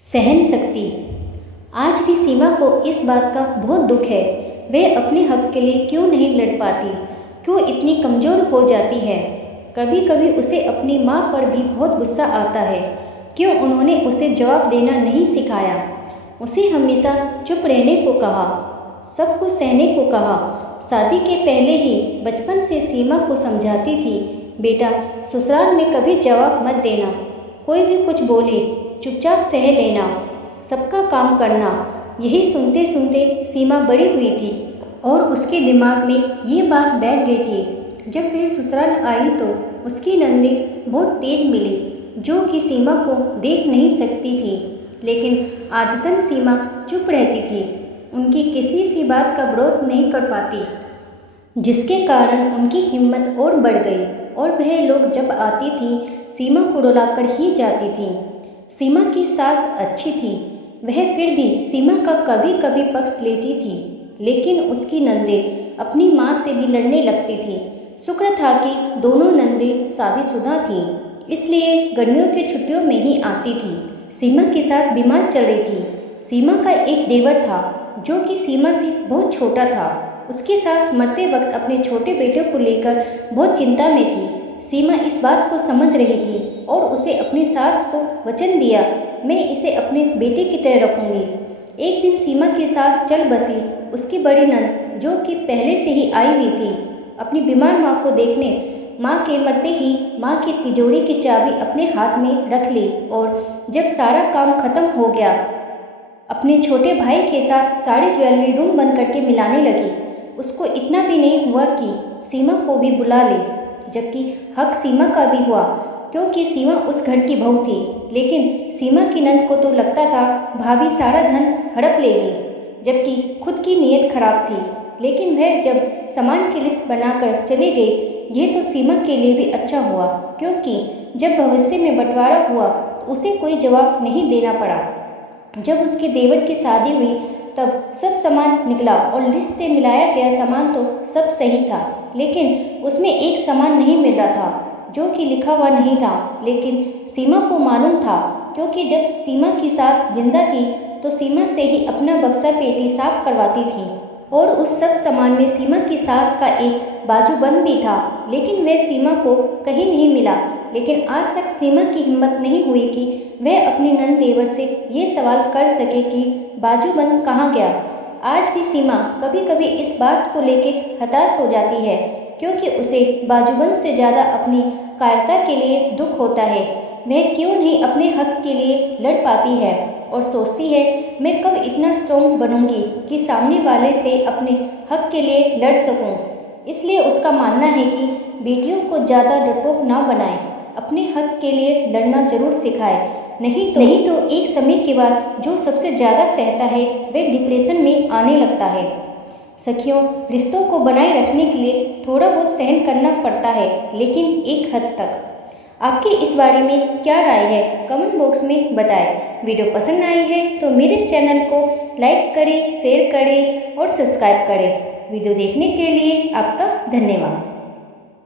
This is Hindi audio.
सहन शक्ति। आज भी सीमा को इस बात का बहुत दुख है। वह अपने हक के लिए क्यों नहीं लड़ पाती, क्यों इतनी कमज़ोर हो जाती है। कभी कभी उसे अपनी माँ पर भी बहुत गुस्सा आता है। क्यों उन्होंने उसे जवाब देना नहीं सिखाया, उसे हमेशा चुप रहने को कहा, सब कुछ सहने को कहा। शादी के पहले ही बचपन से सीमा को समझाती थी, बेटा ससुराल में कभी जवाब मत देना, कोई भी कुछ बोले चुपचाप सह लेना, सबका काम करना। यही सुनते सुनते सीमा बड़ी हुई थी और उसके दिमाग में ये बात बैठ गई थी। जब वह ससुराल आई तो उसकी नंदें बहुत तेज मिली, जो कि सीमा को देख नहीं सकती थी, लेकिन आदतन सीमा चुप रहती थी, उनकी किसी सी बात का विरोध नहीं कर पाती, जिसके कारण उनकी हिम्मत और बढ़ गई और वह लोग जब आती थी सीमा को रुलाकर ही जाती थी। सीमा की सास अच्छी थी, वह फिर भी सीमा का कभी कभी पक्ष लेती थी, लेकिन उसकी नंदें अपनी माँ से भी लड़ने लगती थी। शुक्र था कि दोनों नंदें शादीशुदा थीं, इसलिए गर्मियों की छुट्टियों में ही आती थी। सीमा की सास बीमार चल रही थी। सीमा का एक देवर था जो कि सीमा से बहुत छोटा था। उसकी सास मरते वक्त अपने छोटे बेटे को लेकर बहुत चिंता में थी। सीमा इस बात को समझ रही थी और उसे अपनी सास को वचन दिया, मैं इसे अपने बेटे की तरह रखूंगी। एक दिन सीमा की सास चल बसी। उसकी बड़ी नंद, जो कि पहले से ही आई हुई थी अपनी बीमार माँ को देखने, माँ के मरते ही माँ की तिजोरी की चाबी अपने हाथ में रख ली और जब सारा काम खत्म हो गया अपने छोटे भाई के साथ सारी ज्वेलरी रूम बंद करके मिलाने लगी। उसको इतना भी नहीं हुआ कि सीमा को भी बुला ले, जबकि हक सीमा का भी हुआ, क्योंकि सीमा उस घर की बहू थी। लेकिन सीमा की नंद को तो लगता था भाभी सारा धन हड़प लेगी, जबकि खुद की नीयत खराब थी। लेकिन वह जब सामान की लिस्ट बनाकर चली गई, यह तो सीमा के लिए भी अच्छा हुआ, क्योंकि जब भविष्य में बंटवारा हुआ तो उसे कोई जवाब नहीं देना पड़ा। जब उसके देवर की शादी हुई तब सब सामान निकला और लिस्ट से मिलाया गया सामान तो सब सही था, लेकिन उसमें एक सामान नहीं मिल रहा था जो कि लिखा हुआ नहीं था। लेकिन सीमा को मालूम था, क्योंकि जब सीमा की सास जिंदा थी तो सीमा से ही अपना बक्सा पेटी साफ करवाती थी और उस सब सामान में सीमा की सास का एक बाजूबंद भी था, लेकिन वह सीमा को कहीं नहीं मिला। लेकिन आज तक सीमा की हिम्मत नहीं हुई कि वह अपनी नंद देवर से ये सवाल कर सके कि बाजूबंद कहाँ गया। आज भी सीमा कभी कभी इस बात को लेके हताश हो जाती है, क्योंकि उसे बाजूबंद से ज़्यादा अपनी कायरता के लिए दुख होता है। वह क्यों नहीं अपने हक के लिए लड़ पाती है और सोचती है, मैं कब इतना स्ट्रॉन्ग बनूंगी कि सामने वाले से अपने हक के लिए लड़ सकूं। इसलिए उसका मानना है कि बेटियों को ज़्यादा डरपोक ना बनाएं, अपने हक के लिए लड़ना जरूर सिखाए, नहीं तो एक समय के बाद जो सबसे ज़्यादा सहता है वह डिप्रेशन में आने लगता है। सखियों, रिश्तों को बनाए रखने के लिए थोड़ा बहुत सहन करना पड़ता है, लेकिन एक हद तक। आपकी इस बारे में क्या राय है, कमेंट बॉक्स में बताएं। वीडियो पसंद आई है तो मेरे चैनल को लाइक करें, शेयर करें और सब्सक्राइब करें। वीडियो देखने के लिए आपका धन्यवाद।